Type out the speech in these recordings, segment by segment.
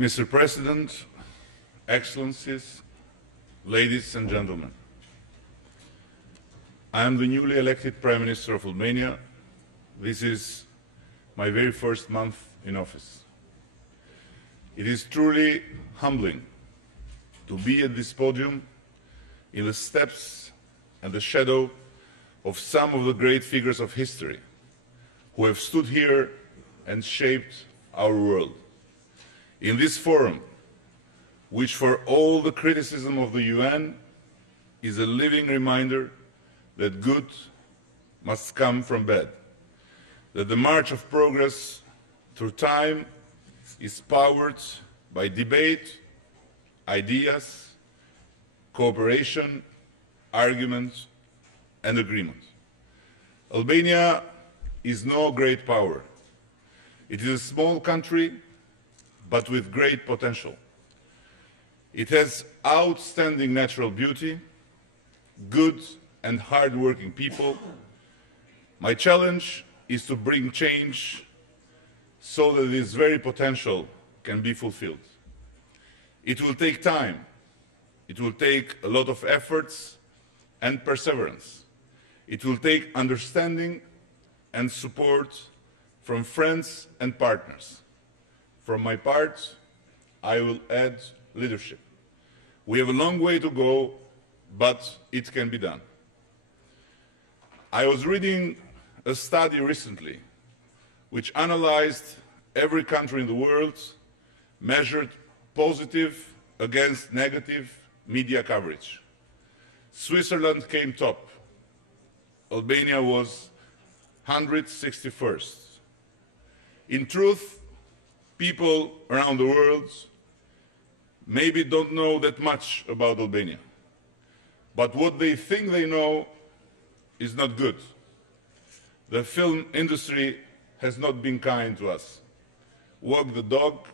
Mr. President, Excellencies, ladies and gentlemen, I am the newly elected Prime Minister of Albania. This is my very first month in office. It is truly humbling to be at this podium in the steps and the shadow of some of the great figures of history who have stood here and shaped our world. In this forum, which for all the criticism of the UN is a living reminder that good must come from bad, that the march of progress through time is powered by debate, ideas, cooperation, argument, and agreement. Albania is no great power. It is a small country, but with great potential. It has outstanding natural beauty, good and hard-working people. My challenge is to bring change so that this very potential can be fulfilled. It will take time. It will take a lot of efforts and perseverance. It will take understanding and support from friends and partners. From my part, I will add leadership. We have a long way to go, but it can be done. I was reading a study recently which analyzed every country in the world, measured positive against negative media coverage. Switzerland came top. Albania was 161st. In truth, people around the world maybe don't know that much about Albania. But what they think they know is not good. The film industry has not been kind to us. Walk the Dog,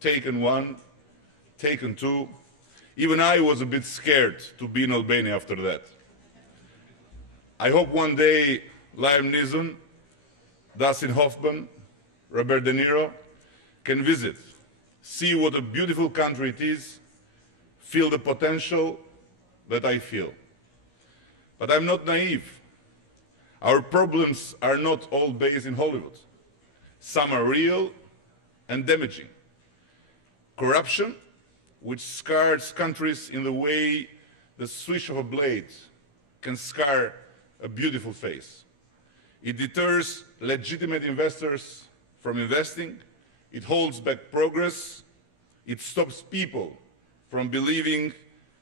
Taken 1, Taken 2. Even I was a bit scared to be in Albania after that. I hope one day Liam Neeson, Dustin Hoffman, Robert De Niro can visit, see what a beautiful country it is, feel the potential that I feel. But I'm not naive. Our problems are not all based in Hollywood. Some are real and damaging. Corruption, which scars countries in the way the swish of a blade can scar a beautiful face. It deters legitimate investors from investing. It holds back progress. It stops people from believing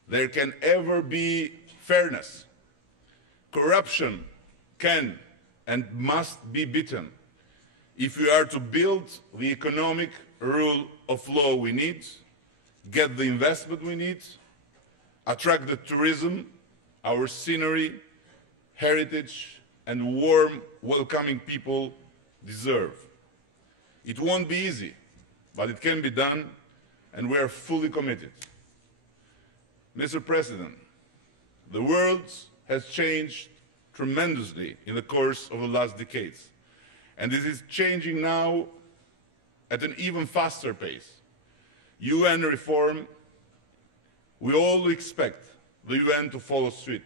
there can ever be fairness. Corruption can and must be beaten if we are to build the economic rule of law we need, get the investment we need, attract the tourism, our scenery, heritage, and warm, welcoming people deserve. It won't be easy, but it can be done, and we are fully committed. Mr. President, the world has changed tremendously in the course of the last decades, and it is changing now at an even faster pace. UN reform, we all expect the UN to follow suit.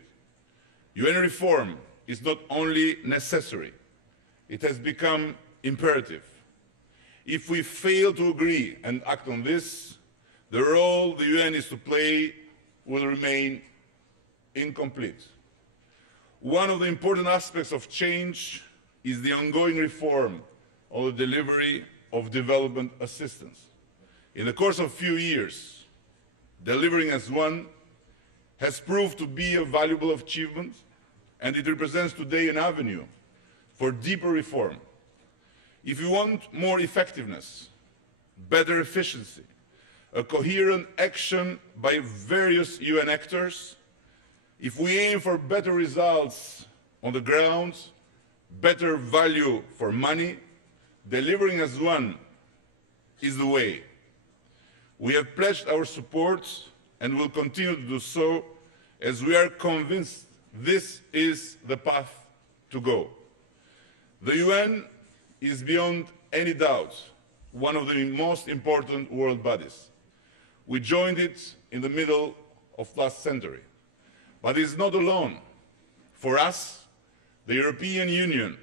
UN reform is not only necessary, it has become imperative. If we fail to agree and act on this, the role the UN is to play will remain incomplete. One of the important aspects of change is the ongoing reform of the delivery of development assistance. In the course of a few years, delivering as one has proved to be a valuable achievement, and it represents today an avenue for deeper reform. If we want more effectiveness, better efficiency, a coherent action by various UN actors, if we aim for better results on the ground, better value for money, delivering as one is the way. We have pledged our support and will continue to do so as we are convinced this is the path to go. The UN is beyond any doubt one of the most important world bodies. We joined it in the middle of last century. But it is not alone. For us, the European Union,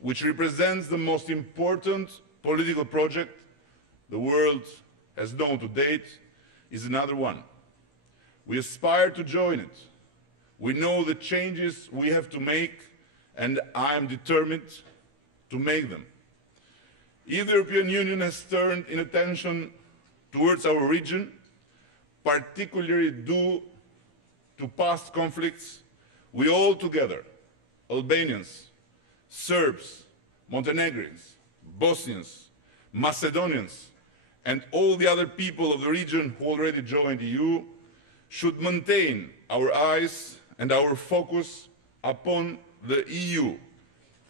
which represents the most important political project the world has known to date, is another one. We aspire to join it. We know the changes we have to make, and I am determined to make them. If the European Union has turned in attention towards our region, particularly due to past conflicts, we all together, Albanians, Serbs, Montenegrins, Bosnians, Macedonians, and all the other people of the region who already joined the EU, should maintain our eyes and our focus upon the EU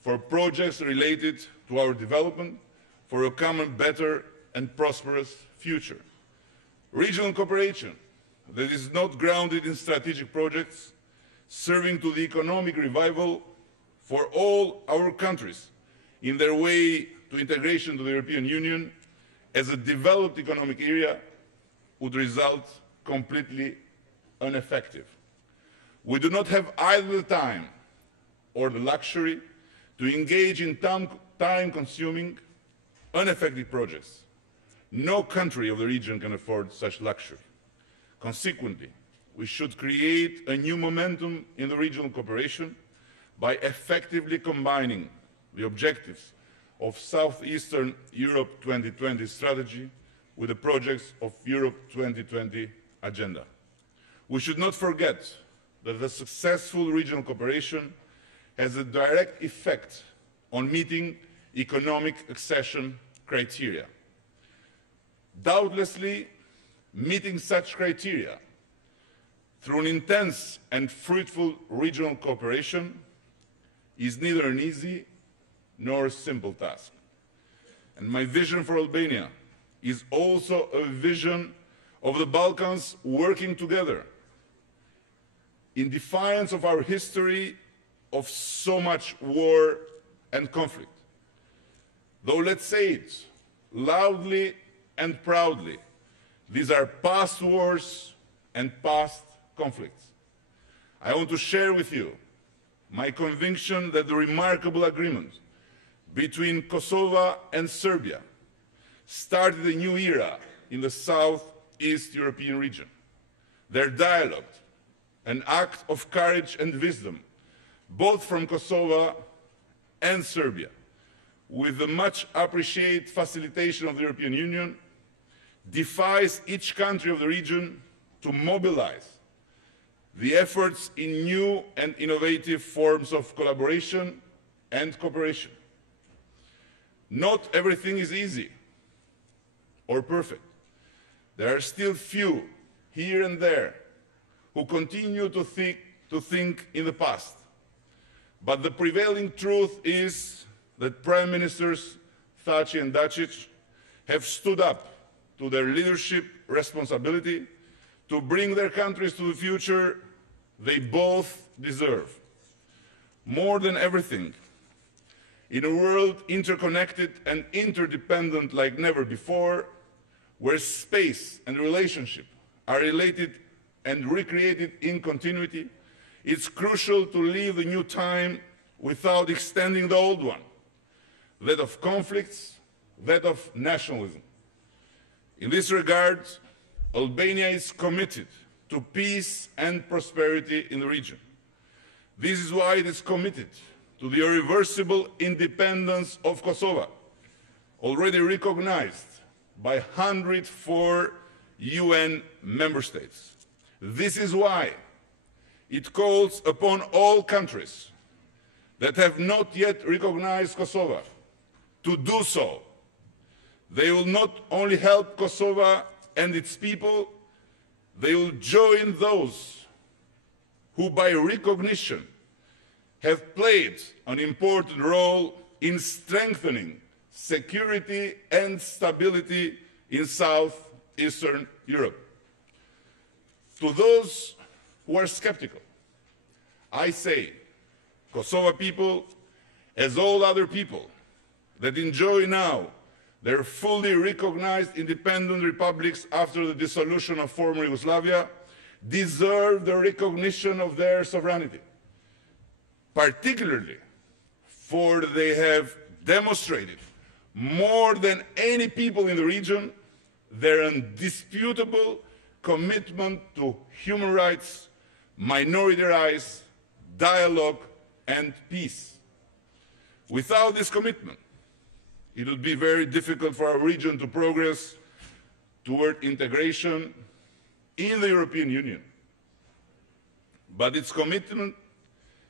for projects related to our development, for a common, better and prosperous future. Regional cooperation that is not grounded in strategic projects, serving to the economic revival for all our countries in their way to integration to the European Union as a developed economic area, would result completely ineffective. We do not have either the time or the luxury to engage in time-consuming, ineffective projects. No country of the region can afford such luxury. Consequently, we should create a new momentum in the regional cooperation by effectively combining the objectives of Southeastern Europe 2020 strategy with the projects of Europe 2020 agenda. We should not forget that the successful regional cooperation has a direct effect on meeting economic accession criteria. Doubtlessly, meeting such criteria through an intense and fruitful regional cooperation is neither an easy nor a simple task. And my vision for Albania is also a vision of the Balkans working together in defiance of our history of so much war and conflict. Though let's say it loudly and proudly, these are past wars and past conflicts. I want to share with you my conviction that the remarkable agreement between Kosovo and Serbia started a new era in the Southeast European region. Their dialogue, an act of courage and wisdom, both from Kosovo and Serbia, with the much appreciated facilitation of the European Union, defies each country of the region to mobilize the efforts in new and innovative forms of collaboration and cooperation. Not everything is easy or perfect. There are still few here and there who continue to think in the past. But the prevailing truth is that Prime Ministers Thaçi and Dačić have stood up to their leadership responsibility to bring their countries to the future they both deserve. More than everything, in a world interconnected and interdependent like never before, where space and relationship are related and recreated in continuity, it's crucial to leave the new time without extending the old one, that of conflicts, that of nationalism. In this regard, Albania is committed to peace and prosperity in the region. This is why it is committed to the irreversible independence of Kosovo, already recognized by 104 UN member states. This is why it calls upon all countries that have not yet recognized Kosovo to do so. They will not only help Kosovo and its people, they will join those who by recognition have played an important role in strengthening security and stability in Southeastern Europe. To those who are skeptical, I say, Kosovo people, as all other people that enjoy now their fully recognized independent republics after the dissolution of former Yugoslavia, deserve the recognition of their sovereignty, particularly for they have demonstrated more than any people in the region their undisputable commitment to human rights, minority rights, dialogue, and peace. Without this commitment, it would be very difficult for our region to progress toward integration in the European Union. But its commitment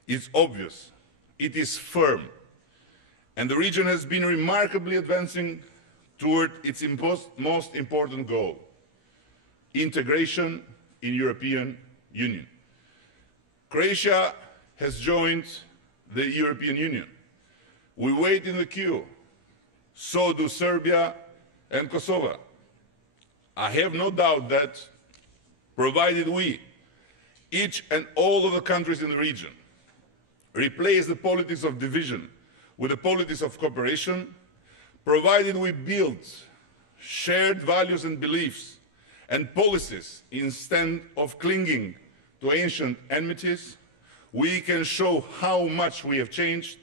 is obvious, it is firm, and the region has been remarkably advancing toward its most important goal, integration in the European Union. Croatia has joined the European Union. We wait in the queue. So do Serbia and Kosovo. I have no doubt that, provided we, each and all of the countries in the region, replace the politics of division with the politics of cooperation, provided we build shared values and beliefs and policies instead of clinging to ancient enmities, we can show how much we have changed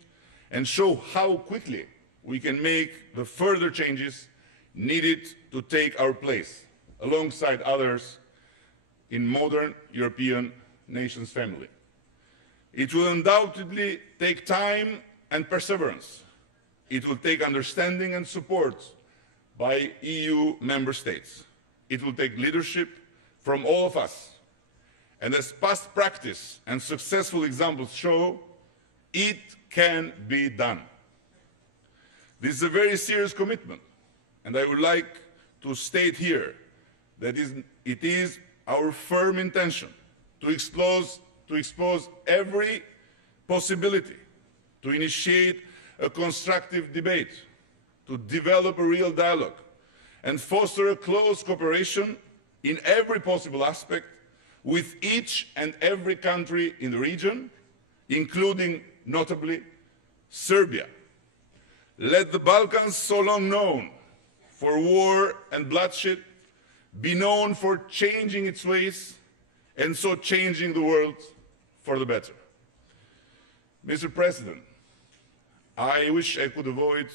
and show how quickly we can make the further changes needed to take our place alongside others in modern European nations family. It will undoubtedly take time and perseverance. It will take understanding and support by EU member states. It will take leadership from all of us. And as past practice and successful examples show, it can be done. This is a very serious commitment, and I would like to state here that it is our firm intention to expose every possibility, to initiate a constructive debate, to develop a real dialogue, and foster a close cooperation in every possible aspect with each and every country in the region, including, notably, Serbia. Let the Balkans, so long known for war and bloodshed, be known for changing its ways and so changing the world for the better. Mr. President, I wish I could avoid,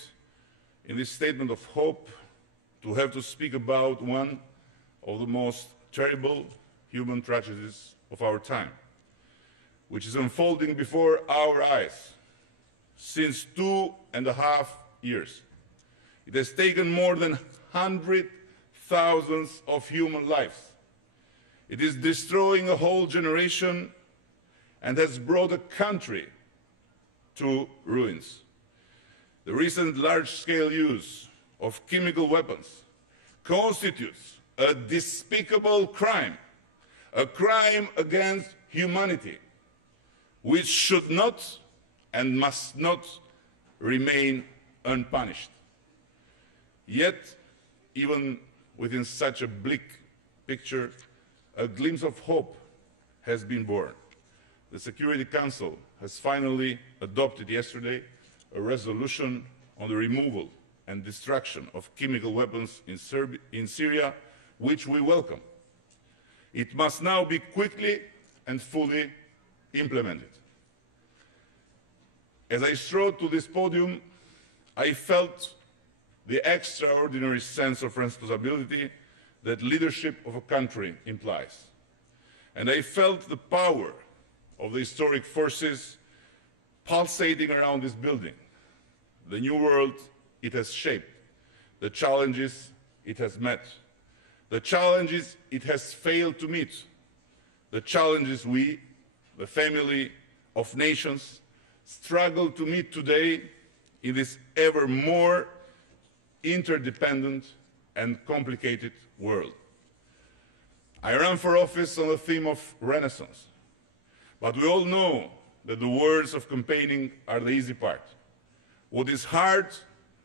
in this statement of hope, to have to speak about one of the most terrible human tragedies of our time, which is unfolding before our eyes since 2.5 years. It has taken more than 100,000 of human lives. It is destroying a whole generation and has brought a country to ruins. The recent large-scale use of chemical weapons constitutes a despicable crime, a crime against humanity, which should not and must not remain unpunished. Yet, even within such a bleak picture, a glimpse of hope has been born. The Security Council has finally adopted yesterday a resolution on the removal and destruction of chemical weapons in Syria, which we welcome. It must now be quickly and fully implemented. As I strode to this podium, I felt the extraordinary sense of responsibility that leadership of a country implies. And I felt the power of the historic forces pulsating around this building, the new world it has shaped, the challenges it has met, the challenges it has failed to meet, the challenges we, the family of nations, struggle to meet today in this ever more interdependent and complicated world. I ran for office on the theme of Renaissance, but we all know that the words of campaigning are the easy part. What is hard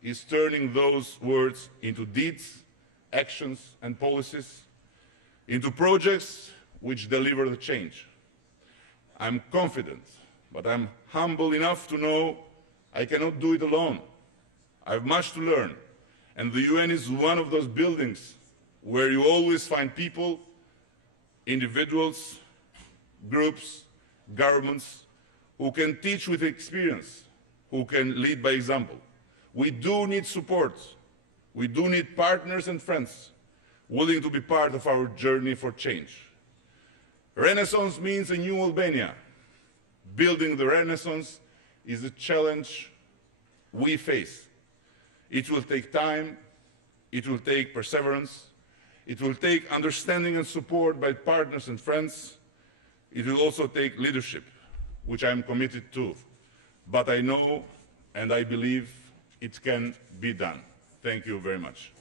is turning those words into deeds, actions and policies, into projects which deliver the change. I'm confident, but I'm humble enough to know I cannot do it alone. I have much to learn, And the UN is one of those buildings where you always find people, individuals, groups, governments, who can teach with experience, who can lead by example. We do need support. We do need partners and friends willing to be part of our journey for change. Renaissance means a new Albania. Building the Renaissance is a challenge we face. It will take time, it will take perseverance, it will take understanding and support by partners and friends. It will also take leadership, which I am committed to. But I know and I believe it can be done. Thank you very much.